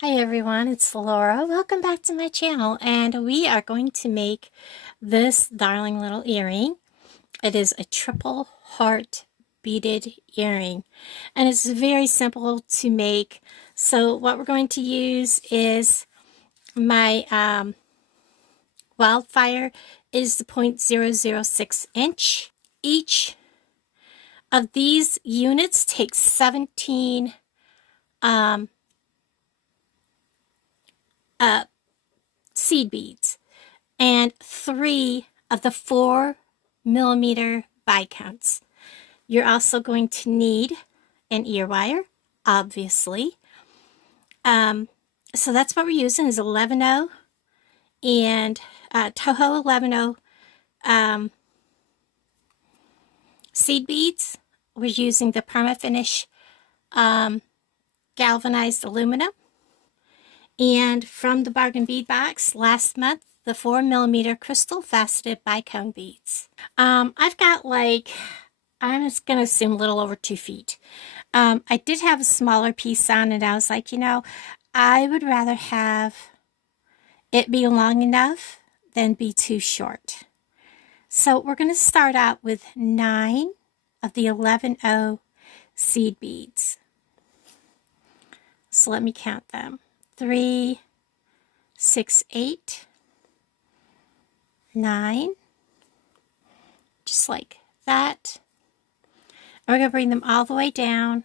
Hi everyone, it's Laura. Welcome back to my channel, and we are going to make this darling little earring. It is a triple heart beaded earring, and it's very simple to make. So what we're going to use is my wildfire is the 0.006 inch. Each of these units takes 17 seed beads and 3 of the 4mm bicones. You're also going to need an ear wire, obviously. So that's what we're using is 11.0 and Toho 11.0 seed beads. We're using the Permafinish galvanized aluminum. And from the bargain bead box last month, the 4mm crystal faceted bicone beads. I've got I'm just going to assume a little over 2 feet. I did have a smaller piece on, and I was like, I would rather have it be long enough than be too short. So we're going to start out with 9 of the 11.0 seed beads. So let me count them. 3, 6, 8, 9, just like that. And we're going to bring them all the way down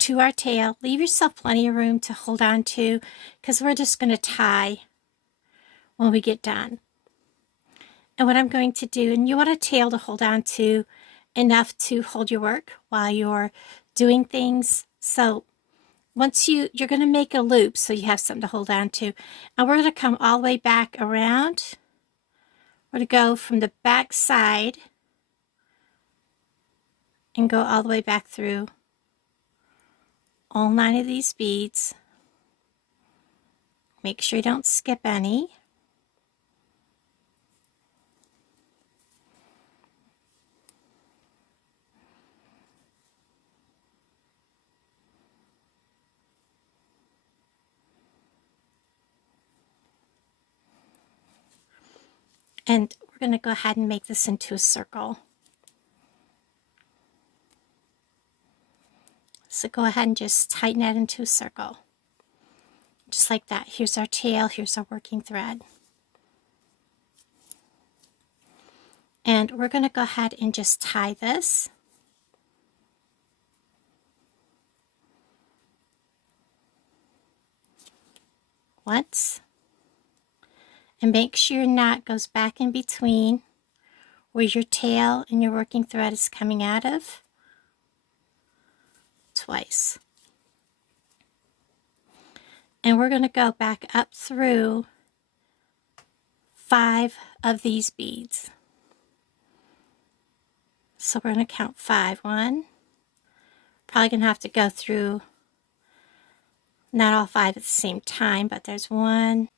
to our tail. Leave yourself plenty of room to hold on to, because we're just going to tie when we get done. And what I'm going to do, and you want a tail to hold on to enough to hold your work while you're doing things. So once you're going to make a loop so you have something to hold on to. And we're going to come all the way back around. We're going to go from the back side and go all the way back through all 9 of these beads. Make sure you don't skip any. And we're going to go ahead and make this into a circle. So go ahead and just tighten that into a circle. Just like that. Here's our tail, here's our working thread. And we're going to go ahead and just tie this. Once. And make sure your knot goes back in between where your tail and your working thread is coming out of. Twice. And we're going to go back up through 5 of these beads. So we're going to count 5. 1. Probably going to have to go through not all 5 at the same time, but there's 1.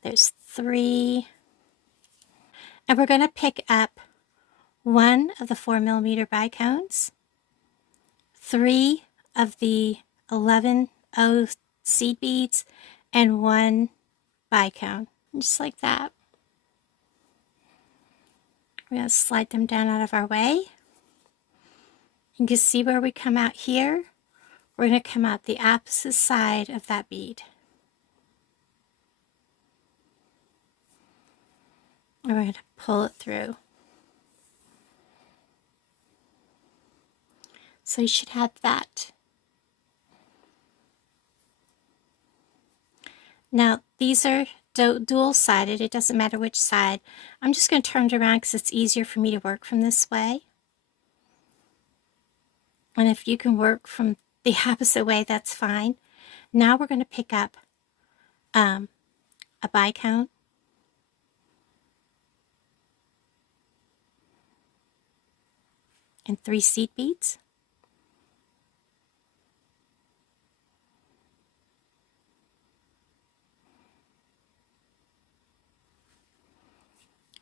There's 3. And we're going to pick up 1 of the 4mm bicones, 3 of the 11.0 seed beads, and 1 bicone. Just like that. We're going to slide them down out of our way. You can see where we come out here. We're going to come out the opposite side of that bead. And we're going to pull it through. So you should have that. Now these are dual-sided. It doesn't matter which side. I'm just going to turn it around because it's easier for me to work from this way. And if you can work from the opposite way, that's fine. Now we're going to pick up a bicone. And 3 seed beads.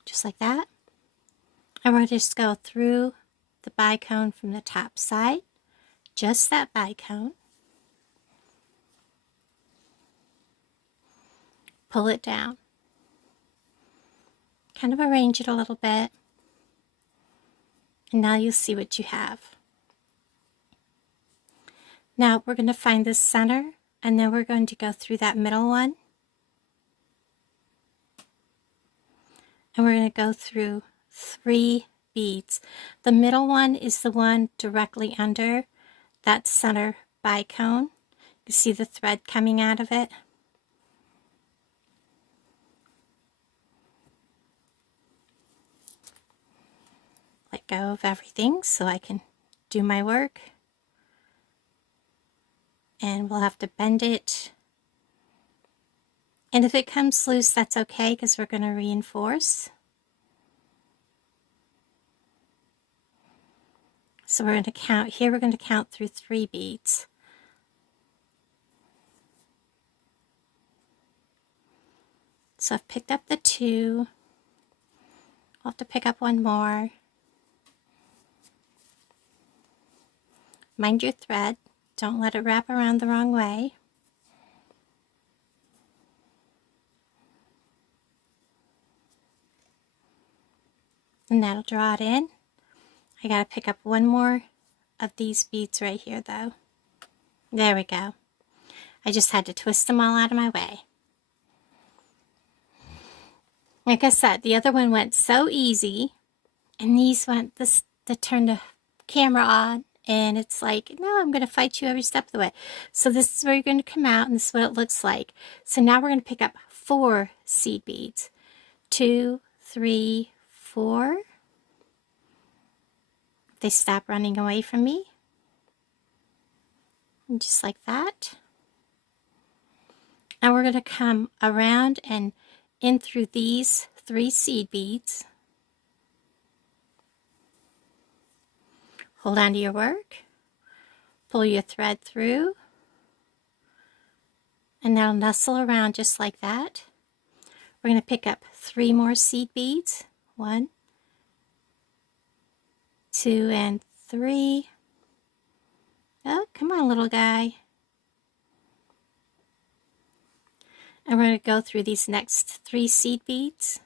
Just like that. And we're going to just go through the bicone from the top side. Just that bicone. pull it down. Kind of arrange it a little bit. And now you'll see what you have. Now we're going to find the center, and then we're going to go through that middle one. And we're going to go through 3 beads. The middle one is the one directly under that center bicone. You see the thread coming out of it. Let go of everything so I can do my work. And we'll have to bend it. And if it comes loose, that's okay, because we're going to reinforce. So we're going to count, here we're going to count through 3 beads. So I've picked up the 2. I'll have to pick up 1 more. Mind your thread. Don't let it wrap around the wrong way. And that'll draw it in. I gotta pick up 1 more of these beads right here though. There we go. I just had to twist them all out of my way. Like I said, the other one went so easy, and these went to turn the camera on, and it's like, no, I'm going to fight you every step of the way. So this is where you're going to come out, and this is what it looks like. So now we're going to pick up 4 seed beads. 2, 3, 4. They stop running away from me. And just like that. And we're going to come around and in through these 3 seed beads. Hold on to your work. Pull your thread through. And now nestle around just like that. We're going to pick up 3 more seed beads. 1, 2, and 3. Oh, come on, little guy. And we're going to go through these next 3 seed beads.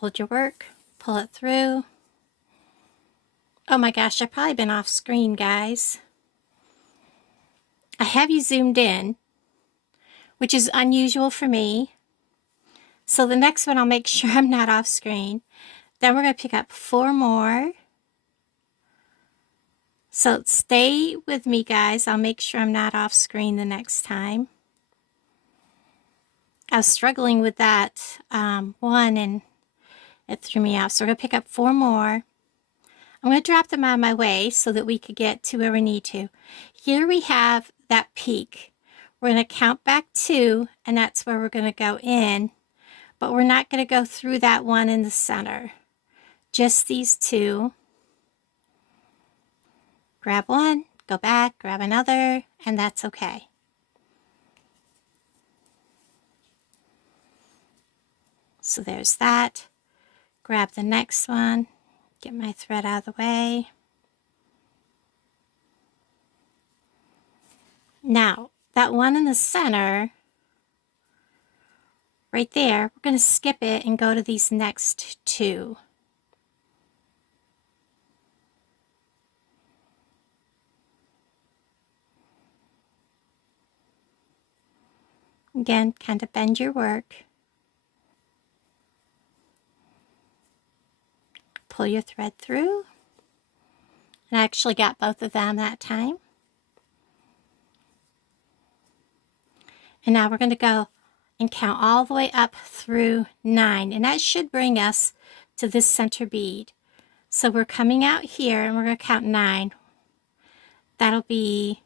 Hold your work, pull it through. Oh my gosh, I've probably been off screen, guys. I have you zoomed in, which is unusual for me. So the next one, I'll make sure I'm not off screen. Then we're going to pick up 4 more. So stay with me, guys. I'll make sure I'm not off screen the next time. I was struggling with that one, and it threw me off. So we're going to pick up 4 more. I'm going to drop them out of my way so that we could get to where we need to. Here we have that peak. We're going to count back 2, and that's where we're going to go in. But we're not going to go through that one in the center. Just these 2. Grab one, go back, grab another, and that's okay. So there's that. Grab the next one, get my thread out of the way. Now, that one in the center, right there, we're going to skip it and go to these next 2. Again, kind of bend your work. Pull your thread through. And I actually got both of them that time. And now we're going to go and count all the way up through 9. And that should bring us to this center bead. So we're coming out here and we're going to count 9. That'll be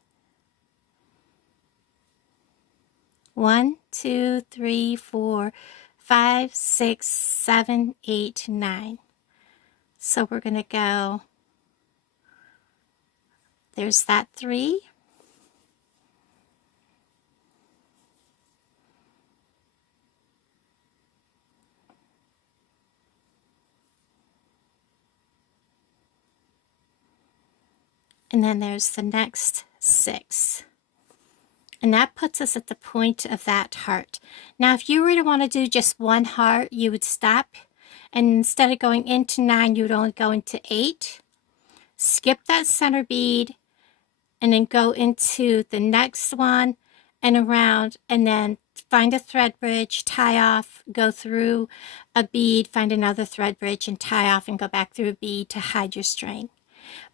1, 2, 3, 4, 5, 6, 7, 8, 9. So we're going to go, there's that 3. And then there's the next 6. And that puts us at the point of that heart. Now, if you were to want to do just one heart, you would stop. And instead of going into 9, you would only go into 8. Skip that center bead. And then go into the next one and around. And then find a thread bridge, tie off, go through a bead, find another thread bridge, and tie off and go back through a bead to hide your string.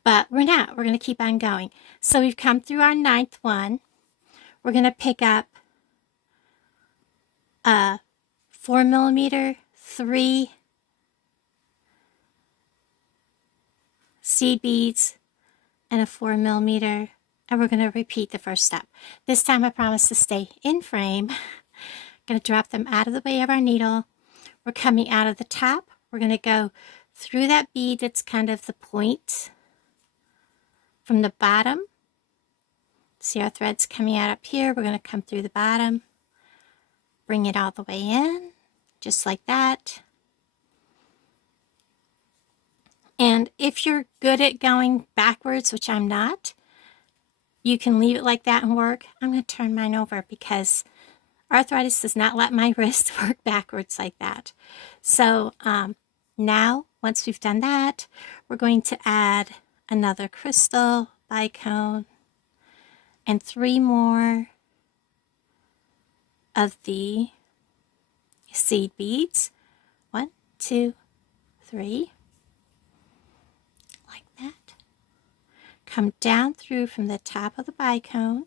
But we're not. We're going to keep on going. So we've come through our 9th one. We're going to pick up a 4mm, 3 seed beads, and a 4mm, and we're going to repeat the first step. This time I promise to stay in frame. Going to drop them out of the way of our needle. We're coming out of the top. We're going to go through that bead that's kind of the point from the bottom. See our threads coming out up here. We're going to come through the bottom, bring it all the way in, just like that. And if you're good at going backwards, which I'm not, you can leave it like that and work. I'm going to turn mine over because arthritis does not let my wrist work backwards like that. So now, once we've done that, we're going to add another crystal bicone and 3 more of the seed beads. 1, 2, 3. Like that. Come down through from the top of the bicone.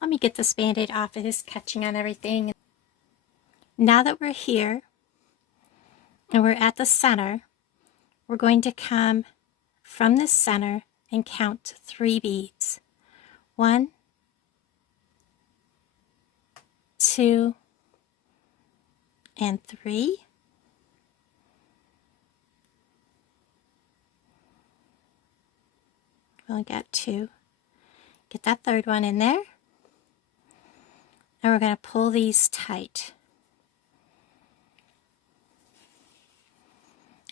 Let me get this Band-Aid off. It is catching on everything. Now that we're here and we're at the center, we're going to come from the center and count 3 beads. 1, 2, and 3. We only got 2. Get that 3rd one in there. And we're going to pull these tight.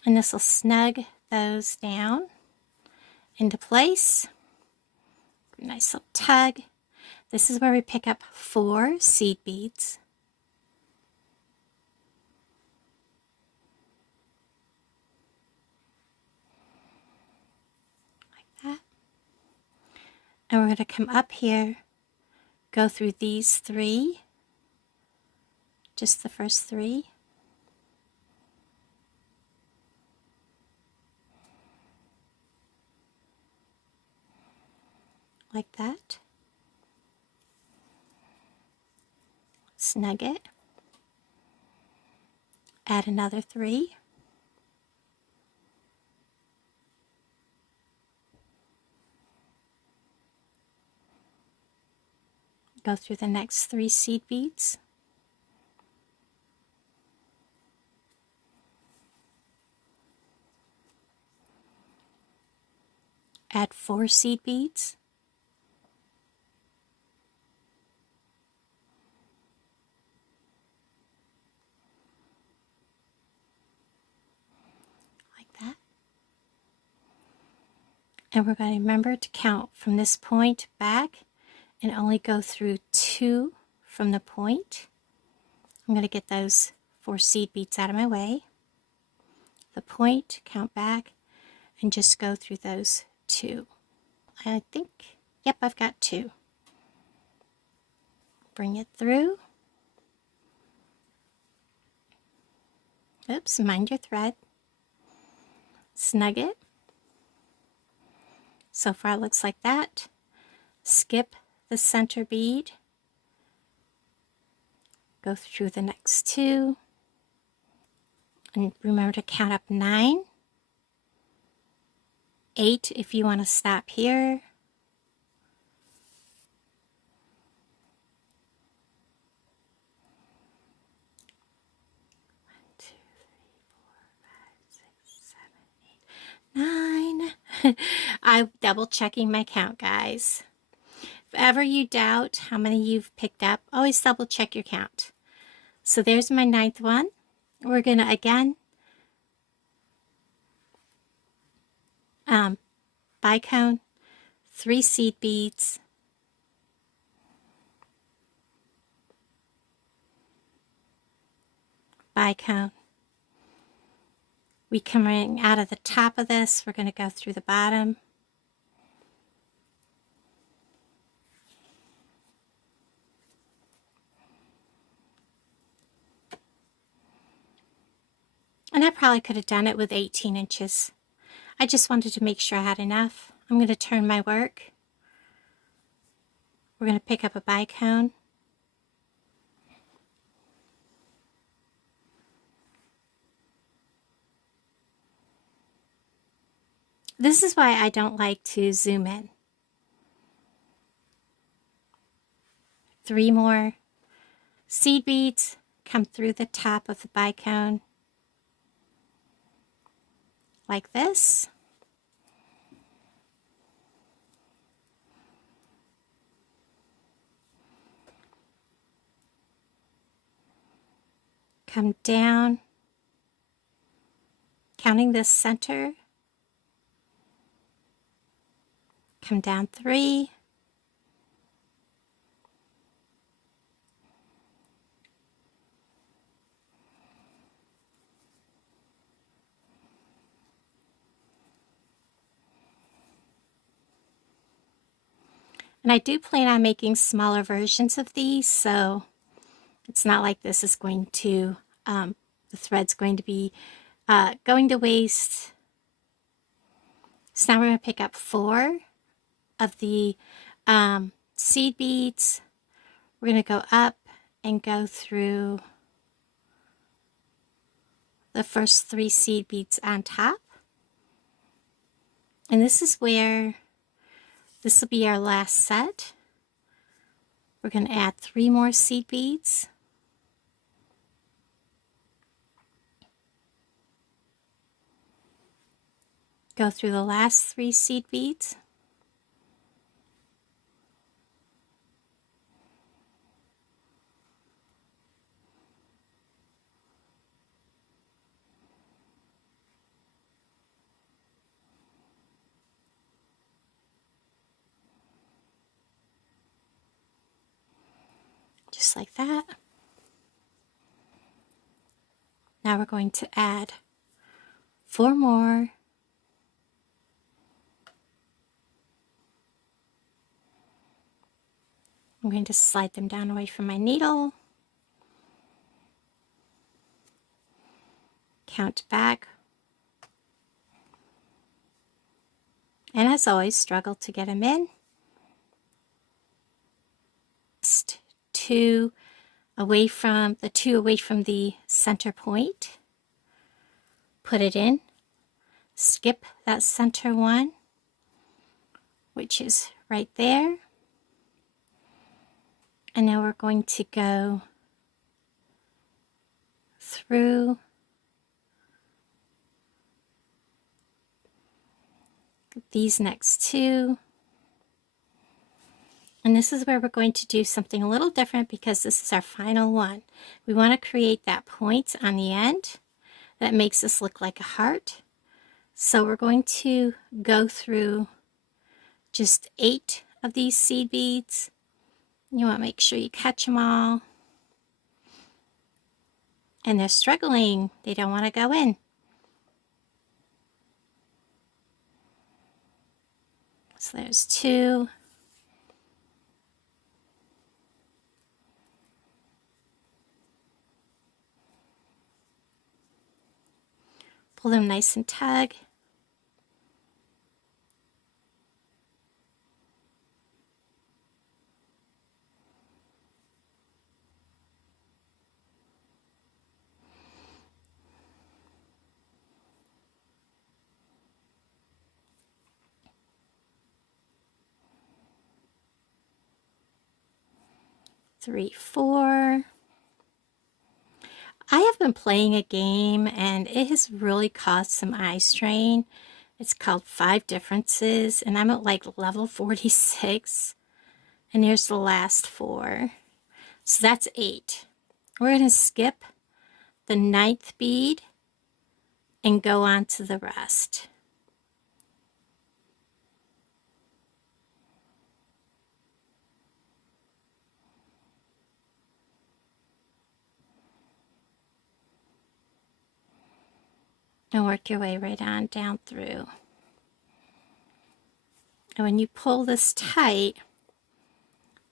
And this will snug those down into place. Nice little tug. This is where we pick up 4 seed beads. Like that. And we're going to come up here, go through these 3, just the first 3. Like that. Snug it. Add another 3. Go through the next 3 seed beads. Add 4 seed beads. And we're going to remember to count from this point back and only go through 2 from the point. I'm going to get those 4 seed beads out of my way. The point, count back, and just go through those 2. I think, yep, I've got 2. Bring it through. Oops, mind your thread. Snug it. So far it looks like that. Skip the center bead. Go through the next 2. And remember to count up 9. 8 if you want to stop here. 9. I'm double checking my count, guys. If ever you doubt how many you've picked up, always double check your count. So there's my 9th one. We're going to again bicone, 3 seed beads, bicone. We coming out of the top of this, we're going to go through the bottom. And I probably could have done it with 18 inches. I just wanted to make sure I had enough. I'm going to turn my work. We're going to pick up a bicone. This is why I don't like to zoom in. 3 more seed beads come through the top of the bicone like this. Come down, counting this center. Come down 3. And I do plan on making smaller versions of these, so it's not like this is going to, the thread's going to be going to waste. So now we're going to pick up 4 of the seed beads. We're going to go up and go through the first 3 seed beads on top. And this is where this will be our last set. We're going to add 3 more seed beads. Go through the last 3 seed beads. Just like that. Now we're going to add 4 more. I'm going to slide them down away from my needle. Count back. And as always, struggle to get them in. Just 2 away from the center point. Put it in. Skip that center one, which is right there. And now we're going to go through these next 2. And this is where we're going to do something a little different because this is our final one. We want to create that point on the end that makes this look like a heart. So we're going to go through just 8 of these seed beads. You want to make sure you catch them all. And they're struggling. They don't want to go in. So there's 2. Pull them nice and tug. Three, 4. I have been playing a game and it has really caused some eye strain. It's called 5 Differences and I'm at like level 46. And here's the last 4. So that's 8. We're going to skip the 9th bead and go on to the rest. and work your way right on down through. And when you pull this tight,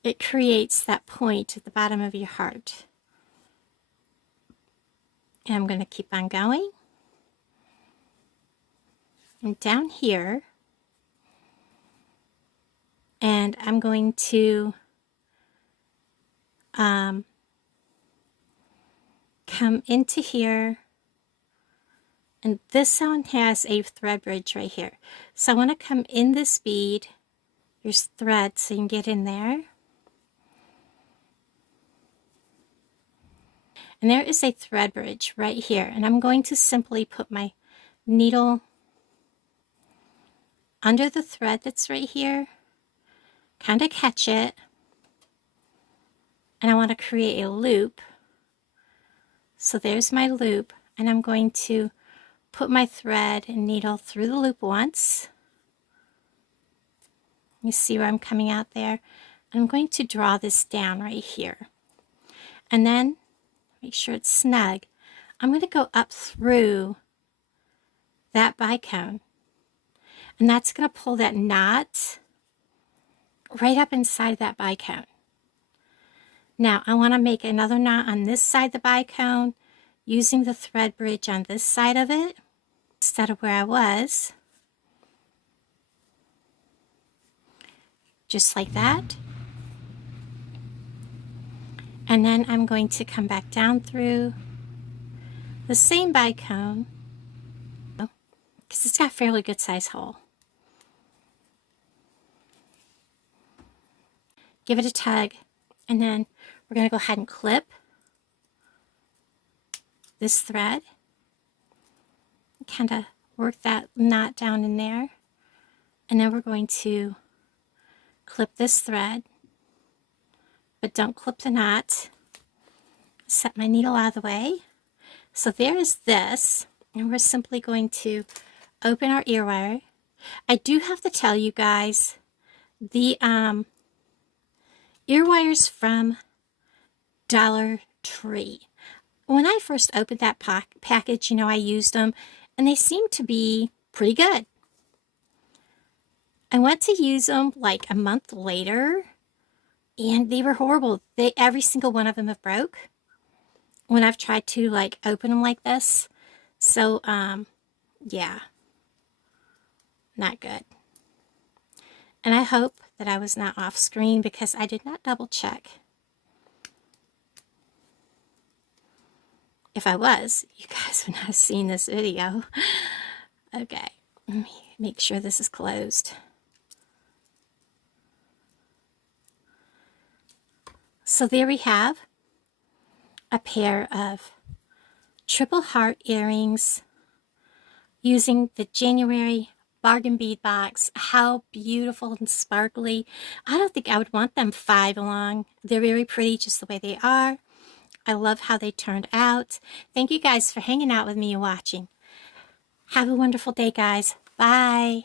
it creates that point at the bottom of your heart. And I'm going to keep on going. And down here, and I'm going to come into here, and this one has a thread bridge right here. So I want to come in this bead. There's thread so you can get in there. And there is a thread bridge right here, and I'm going to simply put my needle under the thread that's right here, kind of catch it, and I want to create a loop. So there's my loop, and I'm going to put my thread and needle through the loop once. You see where I'm coming out there? I'm going to draw this down right here. And then make sure it's snug. I'm going to go up through that bicone. And that's going to pull that knot right up inside that bicone. Now I want to make another knot on this side of the bicone using the thread bridge on this side of it instead of where I was. Just like that. And then I'm going to come back down through the same bicone because it's got a fairly good size hole. Give it a tug, and then we're going to go ahead and clip this thread. Kind of work that knot down in there, and then we're going to clip this thread, but don't clip the knot. Set my needle out of the way. So there is this, and we're simply going to open our ear wire. I do have to tell you guys, the ear wires from Dollar Tree. When I first opened that package, you know, I used them, and they seemed to be pretty good. I went to use them like a month later, and they were horrible. Every single one of them have broke when I've tried to like open them like this. So, yeah, not good. And I hope that I was not off screen because I did not double check. If I was, you guys would not have seen this video. Okay, let me make sure this is closed. So there we have a pair of triple heart earrings using the January bargain bead box. How beautiful and sparkly. I don't think I would want them 5 along. They're very pretty just the way they are. I love how they turned out. Thank you guys for hanging out with me and watching. Have a wonderful day, guys. Bye.